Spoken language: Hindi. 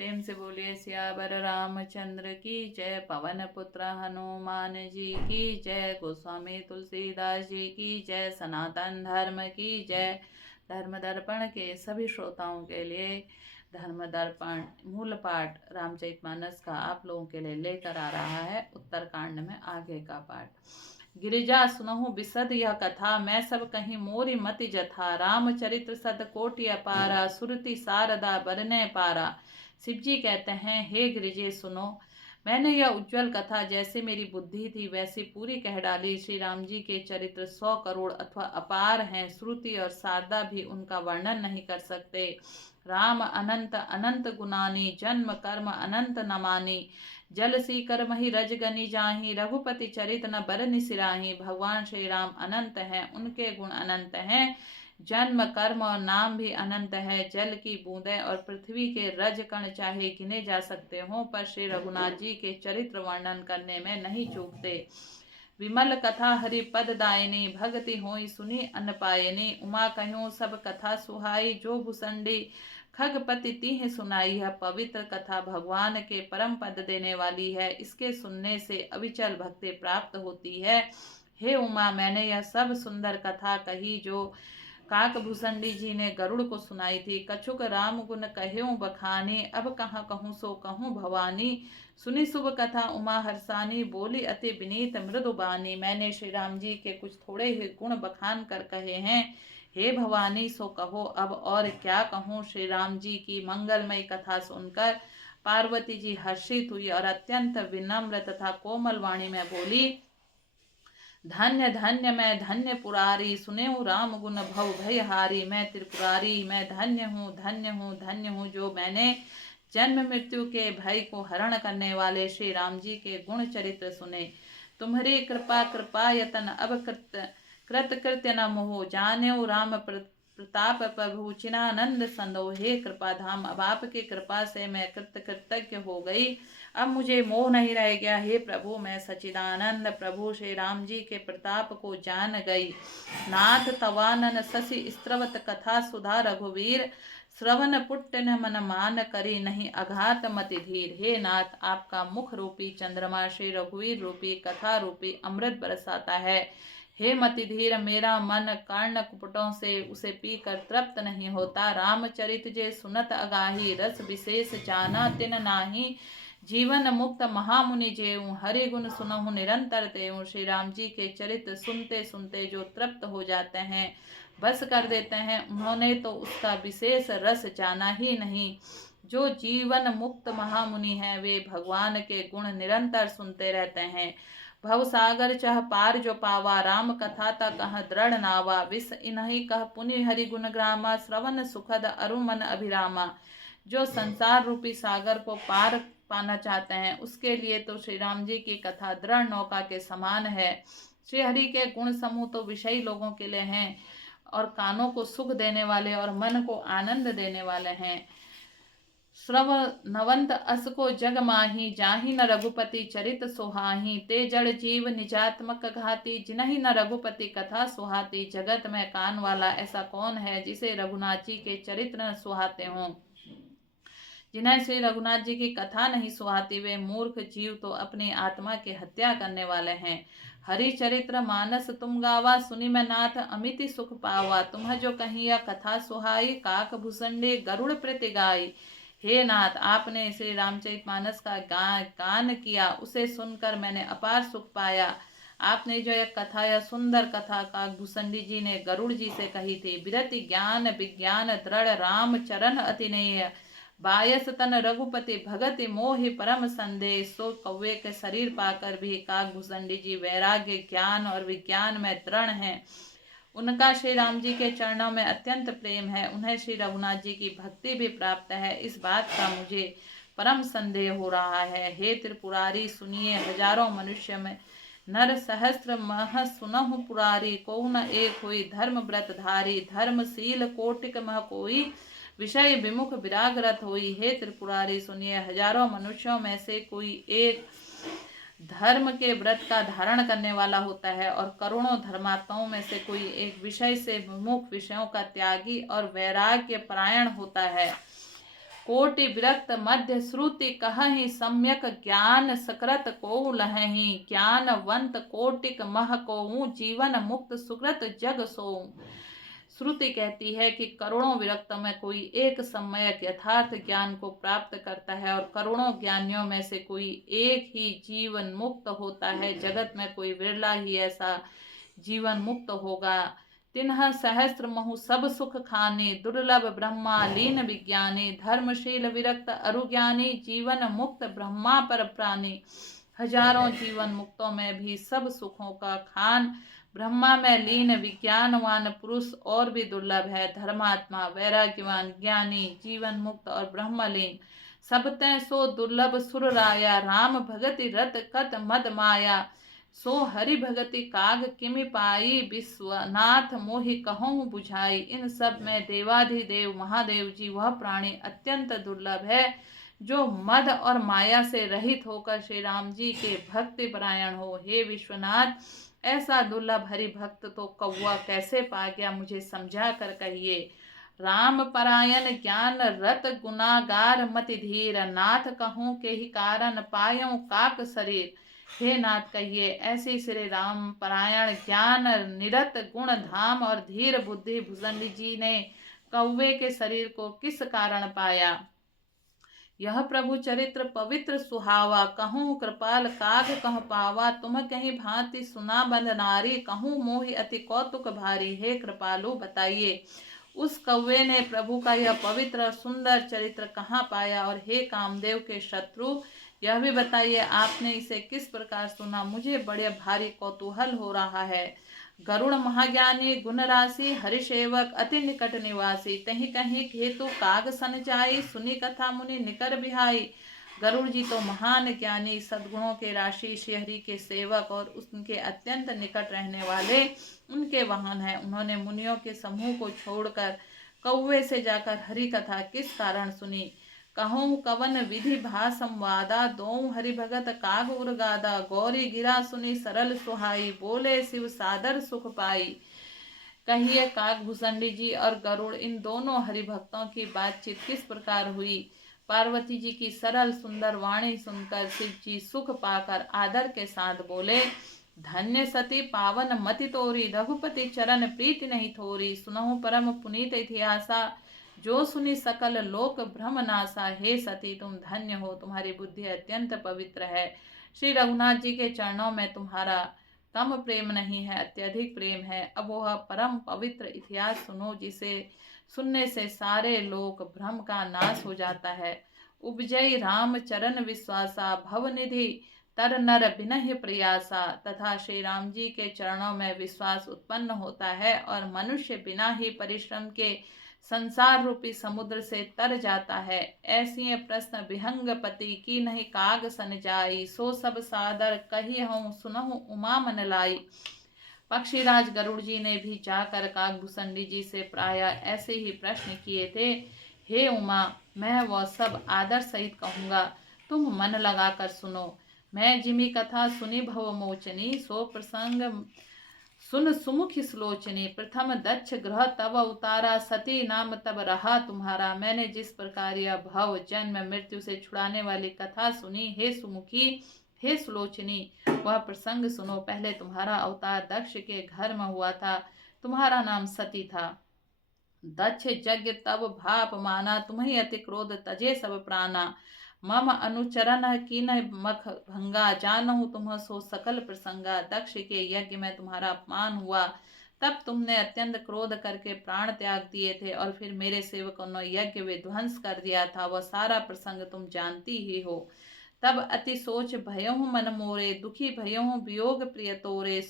प्रेम से बोलिए सियावर रामचंद्र की जय। पवन पुत्र हनुमान जी की जय। गोस्वामी तुलसीदास जी की जय। सनातन धर्म की जय। धर्म दर्पण के सभी श्रोताओं के लिए धर्म दर्पण मूल पाठ रामचरितमानस का आप लोगों के लिए लेकर आ रहा है। उत्तरकांड में आगे का पाठ। गिरिजा सुनहु बिसद यह कथा, मैं सब कहीं मोरी मति जथा। रामचरित्र सद कोटि अपारा, सुरति सारदा बरने पारा। शिव जी कहते हैं, हे गिरिजे सुनो, मैंने यह उज्जवल कथा जैसे मेरी बुद्धि थी वैसी पूरी कह डाली। श्री राम जी के चरित्र 100 करोड़ अथवा अपार हैं। श्रुति और शारदा भी उनका वर्णन नहीं कर सकते। राम अनंत अनंत गुणानी, जन्म कर्म अनंत नमानी। जल सी कर्म ही रजगनी जाही, रघुपति चरित न बरनि सिराही। भगवान श्री राम अनंत हैं, उनके गुण अनंत हैं। जन्म कर्म और नाम भी अनंत है। जल की बूंदें और पृथ्वी के रज कण चाहे गिने जा सकते हों, पर श्री रघुनाथ जी के चरित्र वर्णन करने में नहीं चूकते। विमल कथा हरि पद दायनी, भगति होई सुनी अनपायनी। उमा कह्यों सब कथा सुहाई, जो भुसंडी खगपति तीह सुनाई। यह पवित्र कथा भगवान के परम पद देने वाली है। इसके सुनने से अविचल भक्ति प्राप्त होती है। हे उमा, मैंने यह सब सुंदर कथा कही जो काकभूषणी जी ने गरुड़ को सुनाई थी। कछुक राम गुण कह्यों बखानी, अब कहाँ कहूँ सो कहूँ भवानी। सुनी शुभ कथा उमा हर्षानी, बोली अति विनीत मृदु बानी। मैंने श्री राम जी के कुछ थोड़े ही गुण बखान कर कहे हैं। हे भवानी सो कहो, अब और क्या कहूँ। श्री राम जी की मंगलमय कथा सुनकर पार्वती जी हर्षित हुई और अत्यंत विनम्र तथा कोमल वाणी में बोली, धन्य धन्य मैं धन्य पुरारी, सुनेऊ राम गुण भव भयहारी। मैं त्रिपुरारी, मैं धन्य हूँ धन्य हूँ धन्य हूँ, जो मैंने जन्म मृत्यु के भय को हरण करने वाले श्री राम जी के गुण चरित्र सुने। तुम्हारी कृपा कृपा यतन अब कृत कृत्य न मोह, जानेऊ राम प्रताप प्रभु चिनानंद संदो। हे कृपा धाम, अब आपकी कृपा से मैं कृतज्ञ हो गई। अब मुझे मोह नहीं रह गया। हे प्रभु, मैं सचिदानंद प्रभु श्री राम जी के प्रताप को जान गई। नाथ तवानन शशि स्त्रवत कथा सुधा, रघुवीर श्रवण पुट्टन मन मान करी, नहीं अघात मति धीर। हे नाथ, आपका मुख रूपी चंद्रमा श्री रघुवीर रूपी कथा रूपी अमृत बरसाता है। हे मति धीर, मेरा मन कर्ण कुपटों से उसे पीकर तृप्त नहीं होता। रामचरित जे सुनत अगाही, रस विशेष जाना तिन नाही। जीवन मुक्त महामुनि जेऊ, हरि गुण सुनहु निरंतर तेऊ। श्री राम जी के चरित्र सुनते सुनते जो तृप्त हो जाते हैं, बस कर देते हैं, उन्होंने तो उसका विशेष रस जाना ही नहीं। जो जीवन मुक्त महामुनि हैं, वे भगवान के गुण निरंतर सुनते रहते हैं। भव सागर चह पार जो पावा, राम कथा ता कह दृढ़ नावा। विष इन्हीं कह पुनि हरि गुण ग्रामा, श्रवण सुखद अरु मन अभिरामा। जो संसार रूपी सागर को पार पाना चाहते हैं, उसके लिए तो श्री राम जी की कथा दृढ़ नौका के समान है। श्री हरि के गुण समूह तो विषयी लोगों के लिए हैं और कानों को सुख देने वाले और मन को आनंद देने वाले हैं। श्रव नवंत अस को जग माही, जाहि न रघुपति चरित सुहाही। ते जड़ जीव निजात्मक घाती, जिन्हि न रघुपति कथा सुहाती। जगत में कान वाला ऐसा कौन है जिसे रघुनाथ जी के चरित्र न सुहाते हों। जिन्हें श्री रघुनाथ जी की कथा नहीं सुहाती, वे मूर्ख जीव तो अपनी आत्मा की हत्या करने वाले हैं। हरि चरित्र मानस तुम गावा, सुनि मैं नाथ अमिति सुख पावा। तुम जो कहीं यह कथा सुहाई, काक भूषंडे गरुड़ प्रति गाई। हे नाथ, आपने श्री रामचरितमानस का गान किया, उसे सुनकर मैंने अपार सुख पाया। आपने जो यह कथा, यह सुंदर कथा काकभूषणी जी ने गरुड़ जी से कही थी। विरति ज्ञान विज्ञान दृढ़, राम चरण अति नेय। बायस तन रघुपति भगति मोहि परम संदेह। सो कौवे के शरीर पाकर भी काकभूषणी जी वैराग्य ज्ञान और विज्ञान में दृढ़ हैं। उनका श्री राम जी के चरणों में अत्यंत प्रेम है। उन्हें श्री रघुनाथ जी की भक्ति भी प्राप्त है। इस बात का मुझे परम संदेह हो रहा है। हे त्रिपुरारी, सुनिए, हजारों मनुष्य में नर सहस्त्र मह सुनहु पुरारी। को न एक हुई धर्म व्रत धारी, धर्मशील कोटिक मह कोई। विषय विमुख विरागरत हुई। हे त्रिपुरारी, सुनिए, हजारों मनुष्यों में से कोई एक धर्म के व्रत का धारण करने वाला होता है और करोड़ों धर्मात्माओं में से कोई एक विषय से विमुख, विषयों का त्यागी और वैराग्य परायण होता है। कोटि विरक्त मध्य श्रुति कहहि सम्यक ज्ञान सकृत को लहहि ज्ञानवंत कोटिक मह को जीवन मुक्त सुकृत जग सो। श्रुति कहती है कि करोड़ों विरक्तों में कोई एक सम्यक यथार्थ ज्ञान को प्राप्त करता है और करोड़ों ज्ञानियों में से कोई एक ही जीवन मुक्त होता है। जगत में कोई विरला ही ऐसा जीवन मुक्त होगा। तिन्ह सहस्त्र महु सब सुख खाने दुर्लभ ब्रह्मा लीन विज्ञानी धर्मशील विरक्त अरुज्ञानी जीवन मुक्त ब्रह्मा पर प्राणी। हजारों जीवन मुक्तों में भी सब सुखों का खान ब्रह्मा में लीन विज्ञानवान पुरुष और भी दुर्लभ है। धर्मात्मा वैराग्यवान ज्ञानी जीवन मुक्त और ब्रह्मलीन सबते सो दुर्लभ सुर राया राम भगति रत कत मद माया सो हरि भगति काग किमि पाई विश्वनाथ मोहि कहूँ बुझाई। इन सब में देवाधिदेव महादेव जी वह प्राणी अत्यंत दुर्लभ है जो मद और माया से रहित होकर श्री राम जी के भक्ति परायण हो। हे विश्वनाथ, ऐसा दुर्लभ हरि भक्त तो कौवा कैसे पा गया, मुझे समझा कर कहिए। राम परायण ज्ञान रत गुनागार मति धीर नाथ कहूँ के ही कारण पायों काक शरीर। हे नाथ कहिए, ऐसी श्री राम परायण ज्ञान निरत गुण धाम और धीर बुद्धि भुजंडी जी ने कौवे के शरीर को किस कारण पाया। यह प्रभु चरित्र पवित्र सुहावा कहूँ कृपाल काग कह पावा। तुम कहीं भांति सुना बंद नारी कहूँ मोहि अति कौतुक भारी। हे कृपालु बताइए उस कौवे ने प्रभु का यह पवित्र सुंदर चरित्र कहाँ पाया। और हे कामदेव के शत्रु, यह भी बताइए आपने इसे किस प्रकार सुना, मुझे बड़े भारी कौतूहल हो रहा है। गरुड़ महाज्ञानी गुण राशि हरिसेवक अति निकट निवासी तही कहीं हेतु काग सन जाई सुनी कथा मुनि निकर बिहाई। गरुड़ जी तो महान ज्ञानी सद्गुणों के राशि श्री हरि के सेवक और उनके अत्यंत निकट रहने वाले उनके वाहन हैं। उन्होंने मुनियों के समूह को छोड़कर कौवे से जाकर हरि कथा किस कारण सुनी। कहूँ कवन विधि भा संवादा दो हरि भगत काग उर्गादा। गौरी गिरा सुनी सरल सुहाई बोले शिव सादर सुख पाई। कहिए काग भूषणी जी और गरुड़ इन दोनों हरि भक्तों की बातचीत किस प्रकार हुई। पार्वती जी की सरल सुंदर वाणी सुनकर शिव जी सुख पाकर आदर के साथ बोले, धन्य सती पावन मति तोरी रघुपति चरण प्रीति नहीं थोरी। सुनहु परम पुनीत इतिहासा जो सुनी सकल लोक भ्रम नासा। हे सती तुम धन्य हो, तुम्हारी बुद्धि अत्यंत पवित्र है। श्री रघुनाथ जी के चरणों में तुम्हारा कम प्रेम नहीं है, अत्यधिक प्रेम है। अब वह परम पवित्र इतिहास सुनो जिसे सुनने से सारे लोक भ्रम का नाश हो जाता है। उपजय राम चरण विश्वासा भवनिधि तर नर बिनहि प्रयासा। तथा श्री राम जी के चरणों में विश्वास उत्पन्न होता है और मनुष्य बिना ही परिश्रम के संसार रूपी समुद्र से तर जाता है। ऐसी प्रश्न विहंग पति की नहीं काग सन जाई। सो सब सादर कही हूँ सुनहु उमा मन लाई। पक्षीराज गरुड़ जी ने भी जाकर कागभूषणी जी से प्राय ऐसे ही प्रश्न किए थे। हे उमा, मैं वह सब आदर सहित कहूँगा, तुम मन लगाकर सुनो। मैं जिमी कथा सुनी भव मोचनी सो प्रसंग सुन सुमुखी सुलोचनी। प्रथम दक्ष ग्रह तब उतारा सती नाम तब रहा तुम्हारा। मैंने जिस प्रकार यह भव जन्म मृत्यु से छुड़ाने वाली कथा सुनी, हे सुमुखी हे सुलोचनी वह प्रसंग सुनो। पहले तुम्हारा अवतार दक्ष के घर में हुआ था, तुम्हारा नाम सती था। दक्ष यज्ञ तब भाप माना, तुम्हें अति क्रोध तजे सब प्राणा। मम अनुचरण कीन मख भंगा, जानहु तुम सो सकल प्रसंगा। दक्ष के यज्ञ में तुम्हारा अपमान हुआ, तब तुमने अत्यंत क्रोध करके प्राण त्याग दिए थे और फिर मेरे सेवकों ने यज्ञ विध्वंस कर दिया था। वह सारा प्रसंग तुम जानती ही हो। तब अति सोच भयहु मन मोरे, दुखी भयहु वियोग प्रिय तोरे।